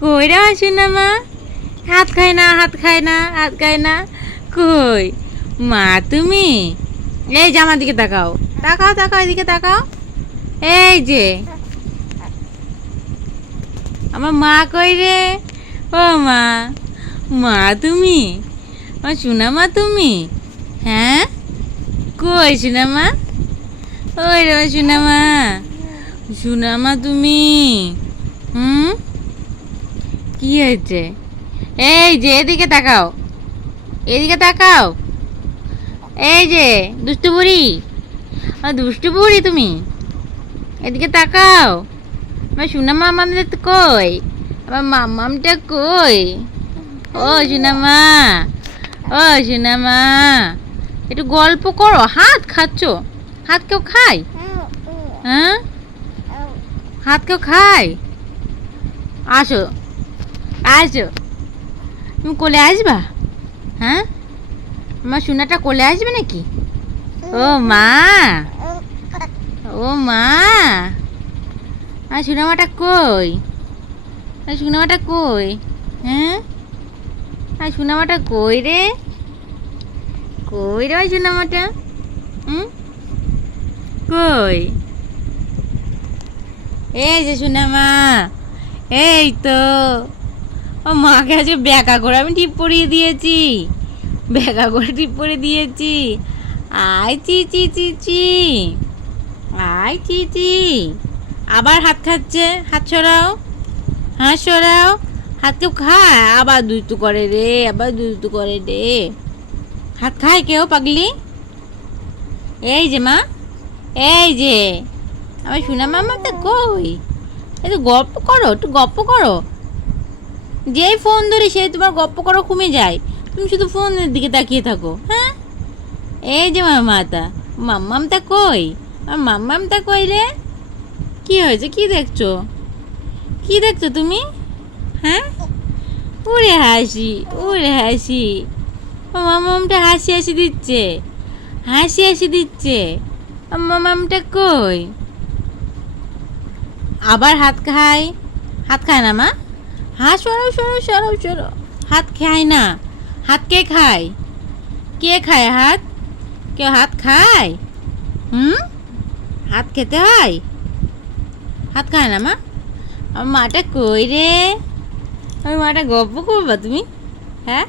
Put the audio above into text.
কই রে শোনা মা? হাত খায় না, হাত খায় না, হাত খায় না। কই মা তুমি? এই যে আমার দিকে তাকাও, তাকাও তাকাও, এদিকে তাকাও। এই যে আমার মা কই রে? ও মা, মা তুমি? আমার শোনা মা তুমি? হ্যাঁ, কই শোনা মা? ওই রে শোনা মা, শোনা মা তুমি? হুম, কি হয়েছে? এই যে এদিকে তাকাও, এদিকে তাকাও। এই যে দুষ্টু বুড়ি, দুষ্টু বুড়ি তুমি, এদিকে তাকাও। আমার শোনা মামামটা তো কই? আমার মামামটা কই? ও শোনা মা, ও শোনা মা, একটু গল্প করো। হাত খাচ্ছ? হাত কেউ খায়? হ্যাঁ, হাত কেউ খায়? আসো, আসো, তুমি কোলে আসবা? হ্যাঁ, আমার সোনাটা কোলে আসবে নাকি? ও মা, ও মা, আর সোনামাটা কই? আর সোনামাটা কই? হ্যাঁ, আর সোনামাটা কই রে? কই রে ওই সোনামাটা? হুম, কই? এই যে সোনামা, এই তো। ও মাকে আজকে ব্যাকা করে আমি টিপ পরিয়ে দিয়েছি, ব্যাকা করে টিপ পরিয়ে দিয়েছি। আয় চি চি চি চি, আয় চি চি। আবার হাত খাচ্ছে, হাত সরাও, হাত সরাও। হাত কেউ খায়? আবার দুষ্টু করে রে, আবার দুষ্টু করে রে। হাত খায় কেউ পাগলি? এই যে মা, এই যে আমার সোনা মামাটা কই? একটু গল্প করো, একটু গল্প করো। যেই ফোন ধরি সেই তোমার গপ্প করো কমে যায়। তুমি শুধু ফোনের দিকে তাকিয়ে থাকো। হ্যাঁ, এই যে মামাটা, মাম্মামটা কই? আমার মাম্মামটা কই রে? কি হয়েছে? কি দেখছো? কি দেখছো তুমি? হ্যাঁ, ওরে হাসি, ওরে হাসি। মামামটা হাসি হাসি দিচ্ছে, হাসি হাসি দিচ্ছে। মামামটা কই? আবার হাত খায়? হাত খায় না মা? হাত সরাও সরাও সরাও সরাও। হাত খায় না। হাত কে খায়? কে খায় হাত? কেউ হাত খায়? হুম, হাত খেতে হয়? হাত খায় না মা? আমার মাটা কই রে? আমার মাটা গপ্প করবা তুমি? হ্যাঁ,